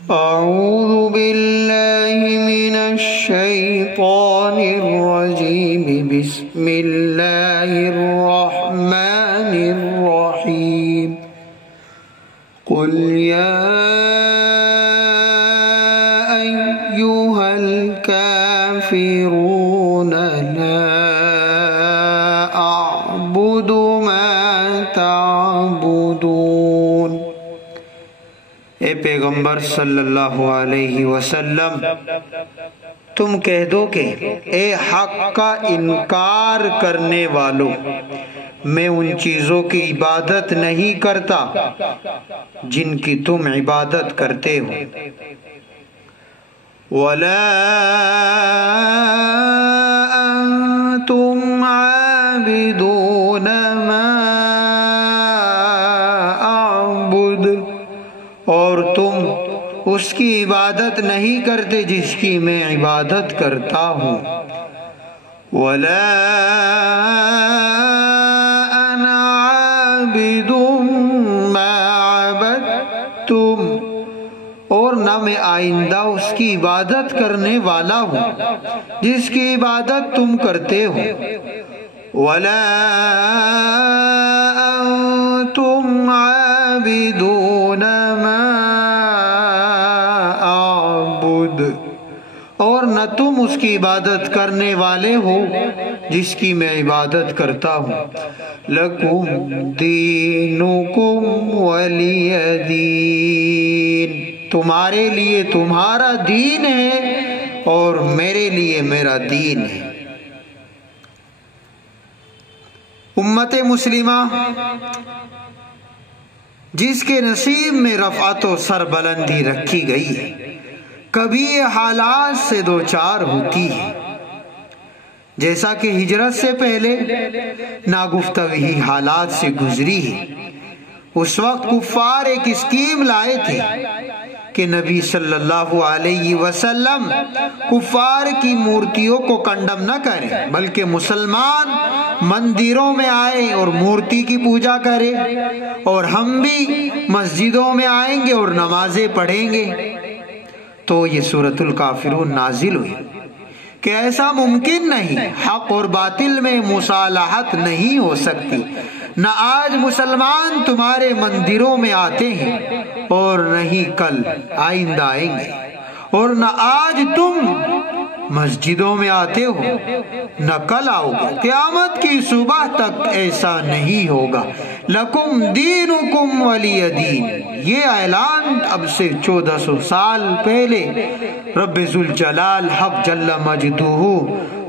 أعوذ بالله من الشيطان الرجيم بسم الله الرحمن الرحيم قل يا أيها الكافرون لا أعبد ما تعبدون۔ اے پیغمبر صلی اللہ علیہ وسلم تم کہہ دو کہ اے حق کا انکار کرنے والو، میں ان چیزوں کی عبادت نہیں کرتا جن کی تم عبادت کرتے ہو، وَلَا أَنْتُمْ عَابِدُونَ مَا أَعْبُدُ، اور تم اس کی عبادت نہیں کرتے جس کی میں عبادت کرتا ہوں، وَلَا أَنَا عَابِدٌ مَا عَبَدتُّمْ، اور نہ میں آئندہ اس کی عبادت کرنے والا ہوں جس کی عبادت تم کرتے ہو، وَلَا أَنْتُمْ عَابِدُونَ مَا أَعْبُدُ، اور نہ تم اس کی عبادت کرنے والے ہو جس کی میں عبادت کرتا ہوں، لَكُمْ دِينُكُمْ وَلِيَ دِينِ، تمہارے لیے تمہارا دین ہے اور میرے لیے میرا دین ہے۔ امت مسلمہ جس کے نصیب میں رفعت و سربلندی رکھی گئی ہے، کبھی یہ حالات سے دوچار ہوتی ہے، جیسا کہ ہجرت سے پہلے ناگفتگی حالات سے گزری ہے۔ اس وقت کفار ایک اسکیم لائے تھے کہ نبی صلی اللہ علیہ وسلم کفار کی مورتیوں کو کنڈم نہ کریں، بلکہ مسلمان مندروں میں آئے اور مورتی کی پوجا کریں، اور ہم بھی مسجدوں میں آئیں گے اور نمازیں پڑھیں گے۔ تو یہ سورۃ الکافرون نازل ہوئی کہ ایسا ممکن نہیں، حق اور باطل میں مصالحت نہیں ہو سکتی، نہ آج مسلمان تمہارے مندروں میں آتے ہیں اور نہ ہی کل آئندہ آئیں گے، اور نہ آج تم مسجدوں میں آتے ہو نہ کل آؤ گے، قیامت کی صبح تک ایسا نہیں ہوگا۔ لَكُمْ دِينُكُمْ وَلِيَ دِينِ، یہ اعلان اب سے 1400 سال پہلے رب ذوالجلال حق جل مجدہ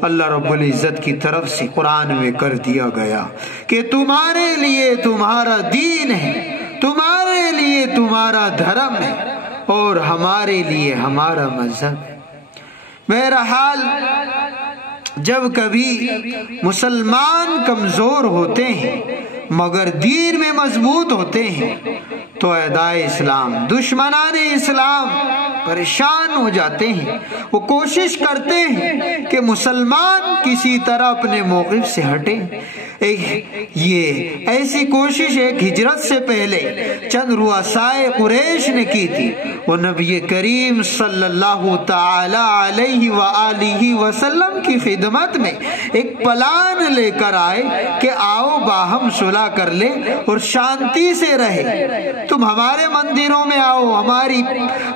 اللہ رب العزت کی طرف سے قرآن میں کر دیا گیا کہ تمہارے لیے تمہارا دین ہے، تمہارے لیے تمہارا دھرم ہے، اور ہمارے لیے ہمارا مذہب ہے۔ بہرحال جب کبھی مسلمان کمزور ہوتے ہیں مگر دین میں مضبوط ہوتے ہیں تو اعدائے اسلام، دشمنان اسلام پریشان ہو جاتے ہیں، وہ کوشش کرتے ہیں کہ مسلمان کسی طرح اپنے موقف سے ہٹے۔ یہ ایسی کوشش ایک ہجرت سے پہلے چند رؤسائے قریش نے کی تھی۔ وہ نبی کریم صلی اللہ تعالی علیہ وآلہ وسلم کی خدمت میں ایک پلان لے کر آئے کہ آؤ باہم صلح کر لے اور شانتی سے رہے، تم ہمارے مندروں میں آؤ، ہماری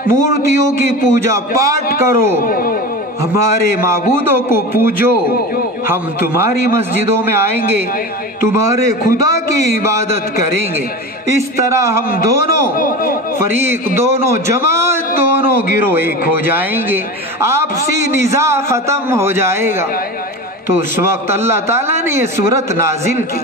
مورتیوں کی پوجا پاٹ کرو، ہمارے معبودوں کو پوجو، ہم تمہاری مسجدوں میں آئیں گے، تمہارے خدا کی عبادت کریں گے، اس طرح ہم دونوں فریق، دونوں جماعت، دونوں گروہ ایک ہو جائیں گے، آپسی نزاع ختم ہو جائے گا۔ تو اس وقت اللہ تعالیٰ نے یہ سورت نازل کی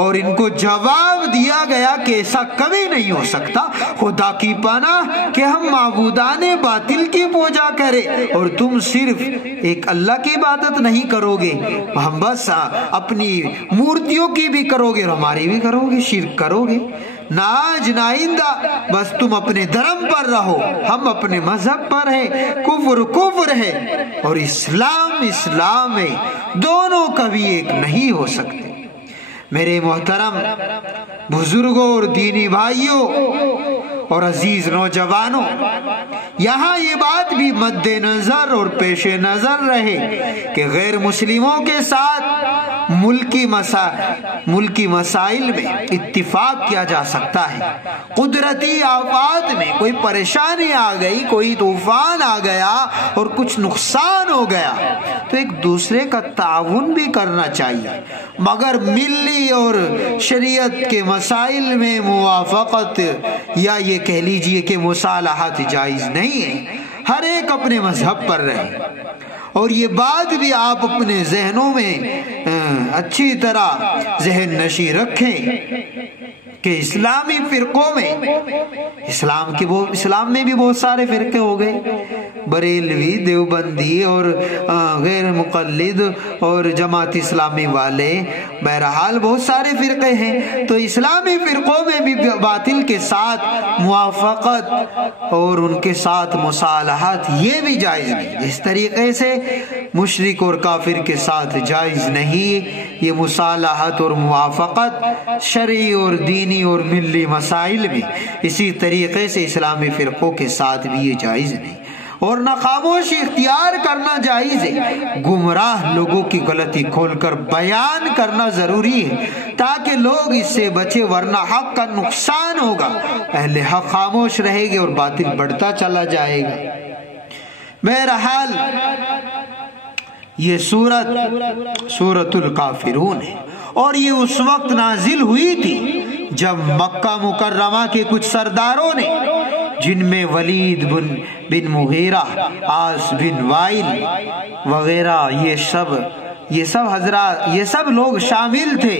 اور ان کو جواب دیا گیا کہ ایسا کبھی نہیں ہو سکتا، خدا کی پناہ کہ ہم معبودان باطل کی پوجا کریں اور تم صرف ایک اللہ کی عبادت نہیں کرو گے، ہم بس اپنی مورتیوں کی بھی کرو گے اور ہماری بھی کرو گے، شرک کرو گے، نہ آج نہ آئندہ، بس تم اپنے دھرم پر رہو، ہم اپنے مذہب پر ہیں، کفر کفر ہے اور اسلام اسلام ہے، دونوں کبھی ایک نہیں ہو سکتے۔ میرے محترم بزرگوں اور دینی بھائیوں، اور عزیز نوجوانوں، یہاں یہ بات بھی مد نظر اور پیش نظر رہے کہ غیر مسلموں کے ساتھ ملکی مسائل میں اتفاق کیا جا سکتا ہے۔ قدرتی آفات میں کوئی پریشانی آ گئی، کوئی طوفان آ گیا اور کچھ نقصان ہو گیا تو ایک دوسرے کا تعاون بھی کرنا چاہیے، مگر ملی اور شریعت کے مسائل میں موافقت یا یہ کہہ لیجئے کہ مصالحت جائز نہیں ہے۔ ہر ایک اپنے مذہب پر رہے، اور یہ بات بھی آپ اپنے ذہنوں میں اچھی طرح ذہن نشی رکھیں کہ اسلامی فرقوں میں اسلام میں بھی بہت سارے فرقے ہو گئے، بریلوی، دیوبندی اور غیر مقلد اور جماعت اسلامی والے، بہرحال بہت سارے فرقے ہیں۔ تو اسلامی فرقوں میں بھی باطل کے ساتھ موافقت اور ان کے ساتھ مصالحت یہ بھی جائز نہیں، جس طریقے سے مشرک اور کافر کے ساتھ جائز نہیں یہ مصالحت اور موافقت شرعی اور دینی اور ملی مسائل میں، اسی طریقے سے اسلامی فرقوں کے ساتھ بھی یہ جائز نہیں، اور نہ خاموشی اختیار کرنا جائز ہے۔ گمراہ لوگوں کی غلطی کھول کر بیان کرنا ضروری ہے تاکہ لوگ اس سے بچے، ورنہ حق کا نقصان ہوگا، اہل حق خاموش رہے گے اور باطل بڑھتا چلا جائے گا۔ بہرحال یہ سورۃ الکافرون ہے، اور یہ اس وقت نازل ہوئی تھی جب مکہ مکرمہ کے کچھ سرداروں نے، جن میں ولید بن مغیرہ، عاص بن وائل وغیرہ یہ سب لوگ شامل تھے،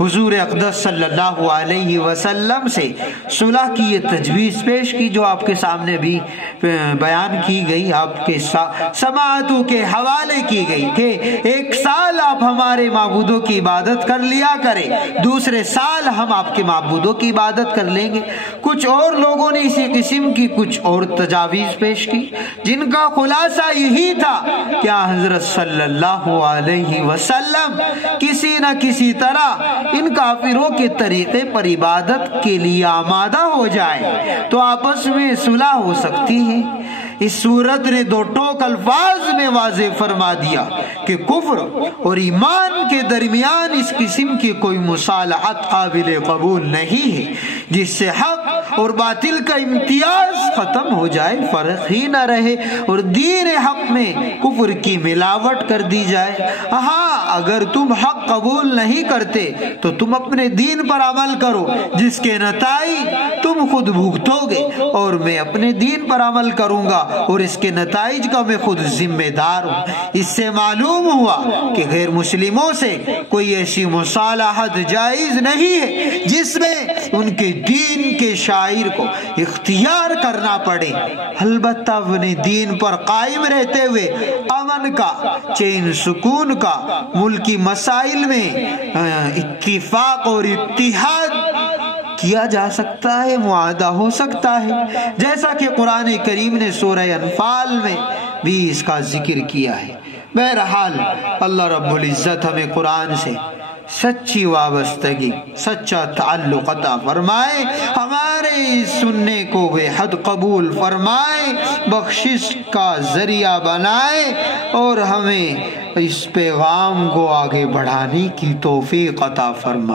حضور اقدس صلی اللہ علیہ وسلم سے صلح کی یہ تجویز پیش کی جو آپ کے سامنے بھی بیان کی گئی، آپ کے سماعتوں کے حوالے کی گئی کہ 1 سال آپ ہمارے معبودوں کی عبادت کر لیا کریں، دوسرے سال ہم آپ کے معبودوں کی عبادت کر لیں گے۔ کچھ اور لوگوں نے اسی قسم کی کچھ اور تجاویز پیش کی، جن کا خلاصہ یہی تھا کہ حضرت صلی اللہ علیہ وسلم کسی نہ کسی طرح ان کافروں کے طریقے پر عبادت کے لیے آمادہ ہو جائے تو آپس میں صلح ہو سکتی ہے۔ اس صورت نے 2 ٹوک الفاظ میں واضح فرما دیا کہ کفر اور ایمان کے درمیان اس قسم کی کوئی مصالحت قابل قبول نہیں ہے جس سے حق اور باطل کا امتیاز ختم ہو جائے، فرق ہی نہ رہے اور دین حق میں کفر کی ملاوٹ کر دی جائے۔ ہاں، اگر تم حق قبول نہیں کرتے تو تم اپنے دین پر عمل کرو جس کے نتائج تم خود بھگتو گے، اور میں اپنے دین پر عمل کروں گا اور اس کے نتائج کا میں خود ذمہ دار ہوں۔ اس سے معلوم ہوا کہ غیر مسلموں سے کوئی ایسی مصالحت جائز نہیں ہے جس میں ان کے دین کے شاعر کو اختیار کرنا پڑے، البتہ اپنے دین پر قائم رہتے ہوئے امن کا، چین سکون کا، ملکی مسائل میں اتفاق اور اتحاد کیا جا سکتا ہے، معاہدہ ہو سکتا ہے، جیسا کہ قرآن کریم نے سورہ انفال میں بھی اس کا ذکر کیا ہے۔ بہرحال اللہ رب العزت ہمیں قرآن سے سچی وابستگی، سچا تعلق عطا فرمائے، ہمارے سننے کو بے حد قبول فرمائے، بخشش کا ذریعہ بنائے اور ہمیں اس پیغام کو آگے بڑھانے کی توفیق عطا فرمائے۔